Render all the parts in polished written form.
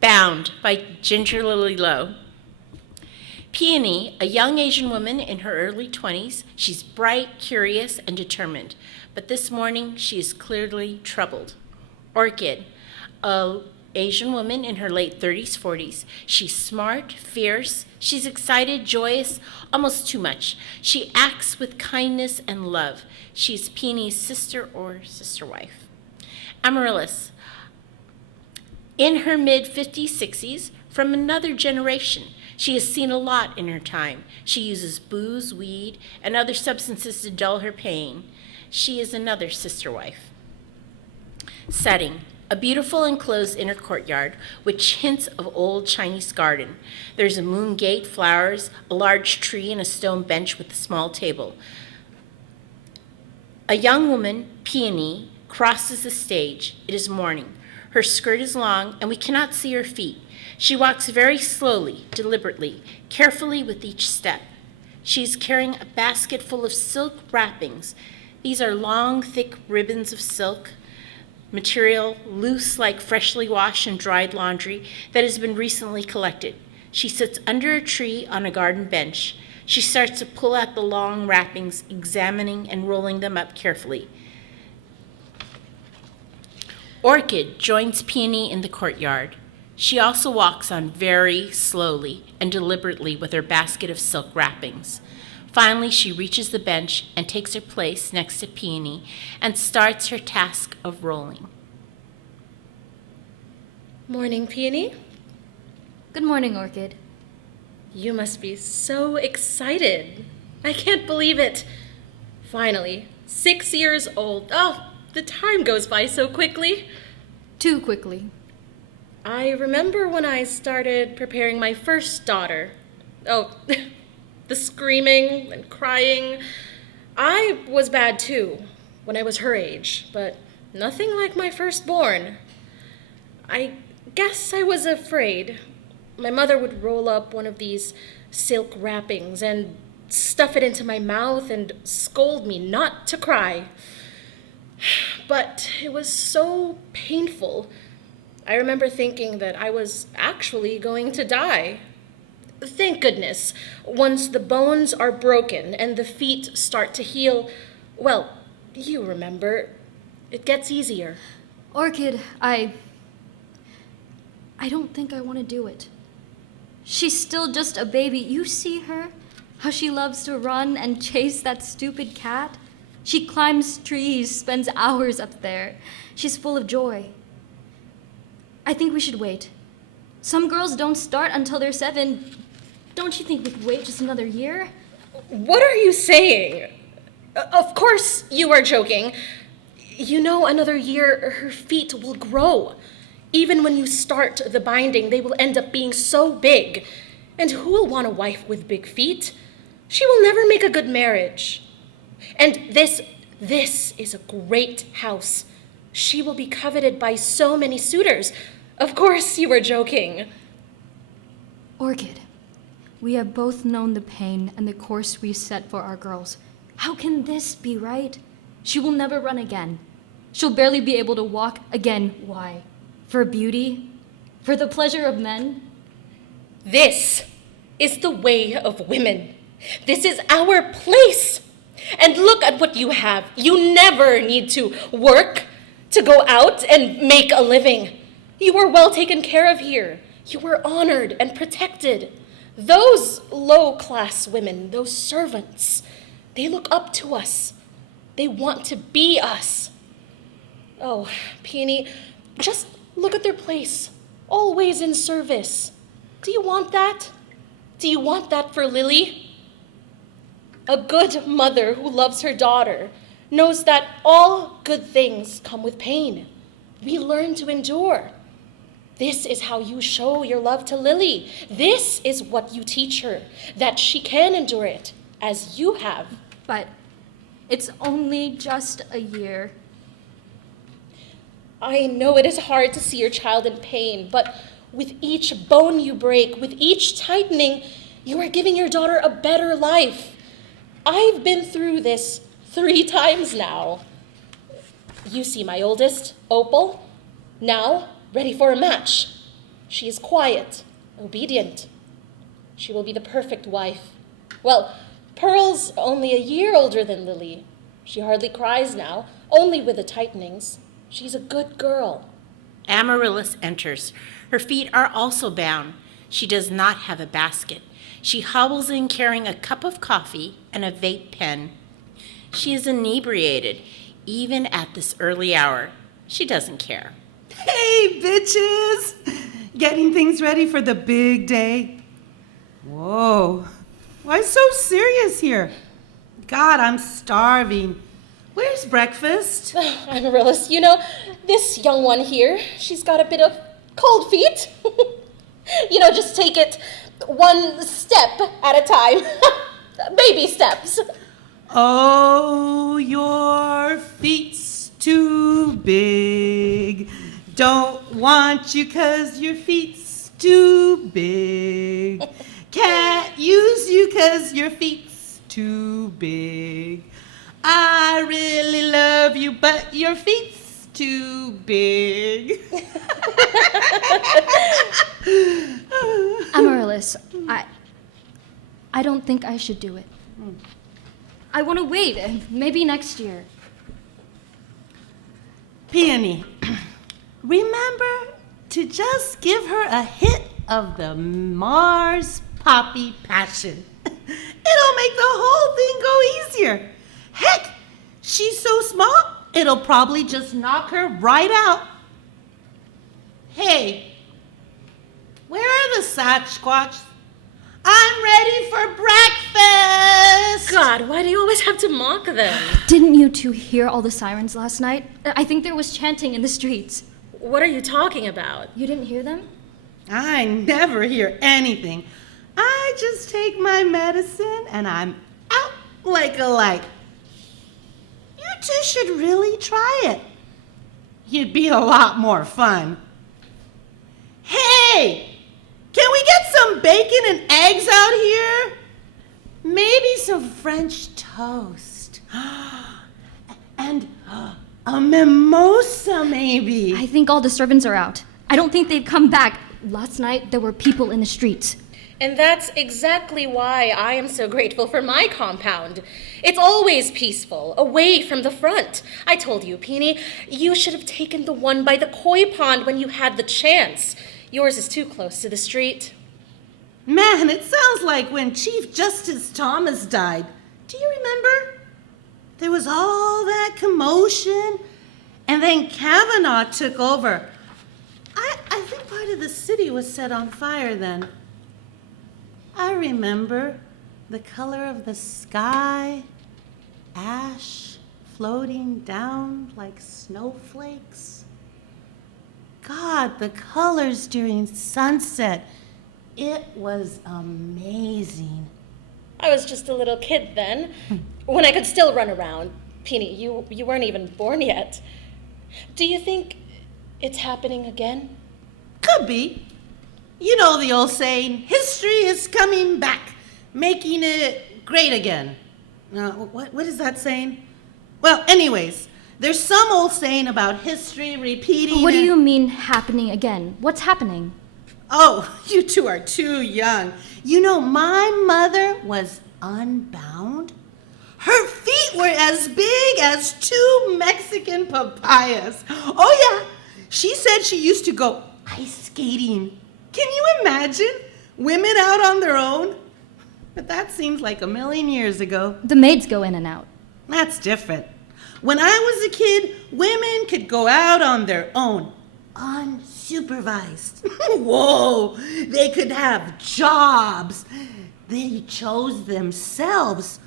Bound by Gingerlily Lowe. Peony, a young Asian woman in her early 20s. She's bright, curious, and determined. But this morning, she is clearly troubled. Orchid, a Asian woman in her late 30s, 40s. She's smart, fierce. She's excited, joyous, almost too much. She acts with kindness and love. She's Peony's sister or sister wife. Amaryllis, in her mid-50s, 60s, from another generation. She has seen a lot in her time. She uses booze, weed, and other substances to dull her pain. She is another sister wife. Setting, a beautiful enclosed inner courtyard, which hints of old Chinese garden. There's a moon gate, flowers, a large tree, and a stone bench with a small table. A young woman, Peony, crosses the stage. It is morning. Her skirt is long, and we cannot see her feet. She walks very slowly, deliberately, carefully with each step. She is carrying a basket full of silk wrappings. These are long, thick ribbons of silk, material loose like freshly washed and dried laundry that has been recently collected. She sits under a tree on a garden bench. She starts to pull out the long wrappings, examining and rolling them up carefully. Orchid joins Peony in the courtyard. She also walks on very slowly and deliberately with her basket of silk wrappings. Finally, she reaches the bench and takes her place next to Peony and starts her task of rolling. Morning, Peony. Good morning, Orchid. You must be so excited. I can't believe it. Finally, 6 years old. Oh, the time goes by so quickly. Too quickly. I remember when I started preparing my first daughter. Oh, the screaming and crying. I was bad too when I was her age, but nothing like my firstborn. I guess I was afraid. My mother would roll up one of these silk wrappings and stuff it into my mouth and scold me not to cry. But it was so painful. I remember thinking that I was actually going to die. Thank goodness, once the bones are broken and the feet start to heal, well, you remember, it gets easier. Orchid, I don't think I want to do it. She's still just a baby. You see her? How she loves to run and chase that stupid cat? She climbs trees, spends hours up there. She's full of joy. I think we should wait. Some girls don't start until they're 7. Don't you think we could wait just another year? What are you saying? Of course you are joking. You know, another year, her feet will grow. Even when you start the binding, they will end up being so big. And who will want a wife with big feet? She will never make a good marriage. And this is a great house. She will be coveted by so many suitors. Of course you were joking. Orchid, we have both known the pain and the course we set for our girls. How can this be right? She will never run again. She'll barely be able to walk again. Why? For beauty? For the pleasure of men? This is the way of women. This is our place. And look at what you have. You never need to work to go out and make a living. You are well taken care of here. You are honored and protected. Those low-class women, those servants, they look up to us. They want to be us. Oh, Peony, just look at their place, always in service. Do you want that? Do you want that for Lily? A good mother who loves her daughter knows that all good things come with pain. We learn to endure. This is how you show your love to Lily. This is what you teach her, that she can endure it, as you have. But it's only just a year. I know it is hard to see your child in pain, but with each bone you break, with each tightening, you are giving your daughter a better life. I've been through this 3 times now. You see my oldest, Opal, now ready for a match. She is quiet, obedient. She will be the perfect wife. Well, Pearl's only a year older than Lily. She hardly cries now, only with the tightenings. She's a good girl. Amaryllis enters. Her feet are also bound. She does not have a basket. She hobbles in carrying a cup of coffee and a vape pen. She is inebriated, even at this early hour. She doesn't care. Hey, bitches! Getting things ready for the big day. Whoa, why so serious here? God, I'm starving. Where's breakfast? Amaryllis, this young one here, she's got a bit of cold feet. Just take it one step at a time. Baby steps. Oh, your feet's too big. Don't want you 'cause your feet's too big. Can't use you 'cause your feet's too big. I really love you, but your feet's too big. Amaryllis, I don't think I should do it. I want to wait, maybe next year. Peony, remember to just give her a hit of the Mars Poppy Passion. It'll make the whole thing go easier. Heck, she's so small, it'll probably just knock her right out. Hey, where are the Sasquatchs? I'm ready for breakfast! God, why do you always have to mock them? Didn't you two hear all the sirens last night? I think there was chanting in the streets. What are you talking about? You didn't hear them? I never hear anything. I just take my medicine and I'm out like a light. You two should really try it. You'd be a lot more fun. Hey! Can we get some bacon and eggs out here? Maybe some French toast. And a mimosa, maybe. I think all the servants are out. I don't think they've come back. Last night, there were people in the streets. And that's exactly why I am so grateful for my compound. It's always peaceful, away from the front. I told you, Peony, you should have taken the one by the koi pond when you had the chance. Yours is too close to the street. Man, it sounds like when Chief Justice Thomas died. Do you remember? There was all that commotion, and then Kavanaugh took over. I think part of the city was set on fire then. I remember the color of the sky, ash floating down like snowflakes. God, the colors during sunset. It was amazing. I was just a little kid then, when I could still run around. Peony, you weren't even born yet. Do you think it's happening again? Could be. You know the old saying, history is coming back, making it great again. What is that saying? Well, anyways, there's some old saying about history repeating. What do you mean happening again? What's happening? Oh, you two are too young. You know, my mother was unbound. Her feet were as big as 2 Mexican papayas. Oh, yeah. She said she used to go ice skating. Can you imagine? Women out on their own? But that seems like a million years ago. The maids go in and out. That's different. When I was a kid, women could go out on their own, unsupervised. Whoa, they could have jobs. They chose themselves.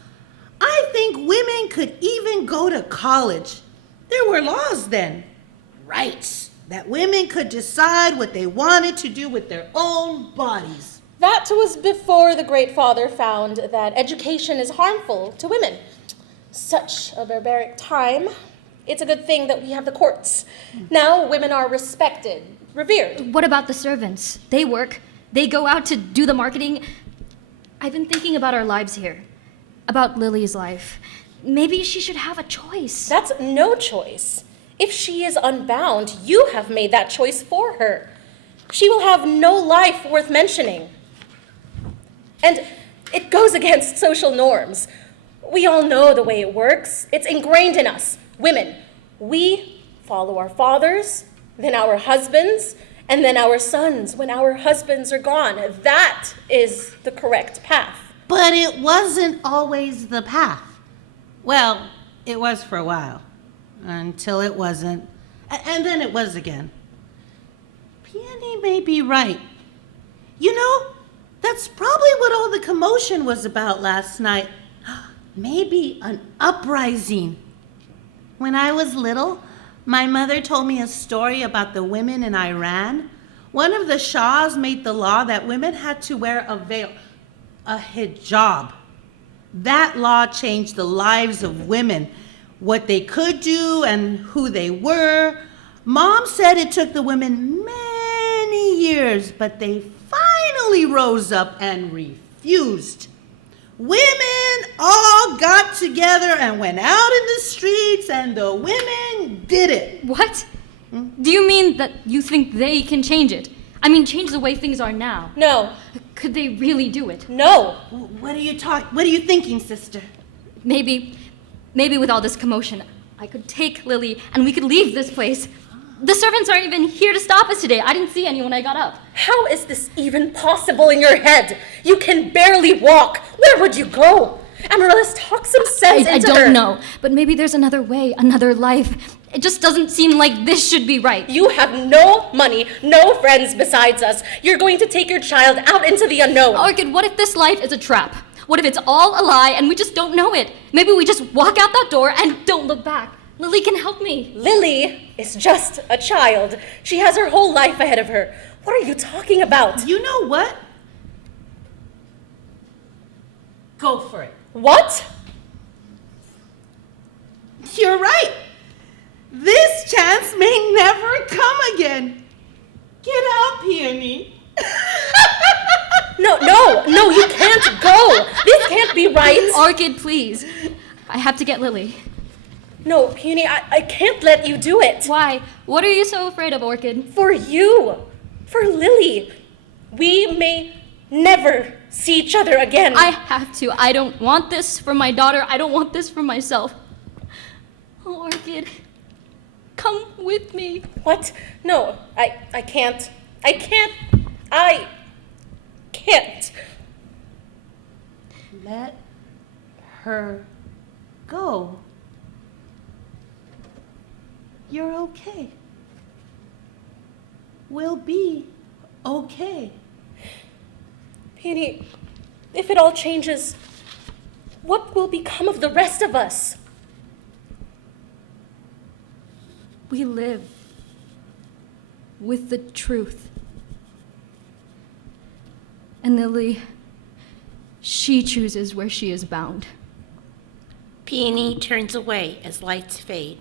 I think women could even go to college. There were laws then, rights, that women could decide what they wanted to do with their own bodies. That was before the Great Father found that education is harmful to women. Such a barbaric time. It's a good thing that we have the courts. Now women are respected, revered. What about the servants? They work. They go out to do the marketing. I've been thinking about our lives here. About Lily's life. Maybe she should have a choice. That's no choice. If she is unbound, you have made that choice for her. she will have no life worth mentioning. And it goes against social norms. We all know the way it works. It's ingrained in us, women. We follow our fathers, then our husbands, and then our sons when our husbands are gone. That is the correct path. But it wasn't always the path. Well, it was for a while, until it wasn't, and then it was again. Peony may be right. You know, that's probably what all the commotion was about last night. Maybe an uprising. When I was little, my mother told me a story about the women in Iran. One of the shahs made the law that women had to wear a veil, a hijab. That law changed the lives of women, what they could do and who they were. Mom said it took the women many years, but they finally rose up and refused. Women all got together and went out in the streets, and the women did it. What? Do you mean that you think they can change it? I mean, change the way things are now. No. Could they really do it? No. What are you thinking, sister? Maybe with all this commotion, I could take Lily and we could leave this place. The servants aren't even here to stop us today. I didn't see any when I got up. How is this even possible in your head? You can barely walk. Where would you go? Amaryllis, talk some sense into her. I don't know, but maybe there's another way, another life. It just doesn't seem like this should be right. You have no money, no friends besides us. You're going to take your child out into the unknown. Orchid, what if this life is a trap? What if it's all a lie and we just don't know it? Maybe we just walk out that door and don't look back. Lily can help me. Lily is just a child. She has her whole life ahead of her. What are you talking about? You know what? Go for it. What? You're right. This chance may never come again. Get out, Peony. No, you can't go. This can't be right. Orchid, please. I have to get Lily. No, Peony, I can't let you do it. Why? What are you so afraid of, Orchid? For you. For Lily. We may never see each other again. I have to. I don't want this for my daughter. I don't want this for myself. Oh, Orchid, come with me. What? No, I can't. I can't. Let her go. You're okay. We'll be okay. Peony, if it all changes, what will become of the rest of us? We live with the truth. And Lily, she chooses where she is bound. Peony turns away as lights fade.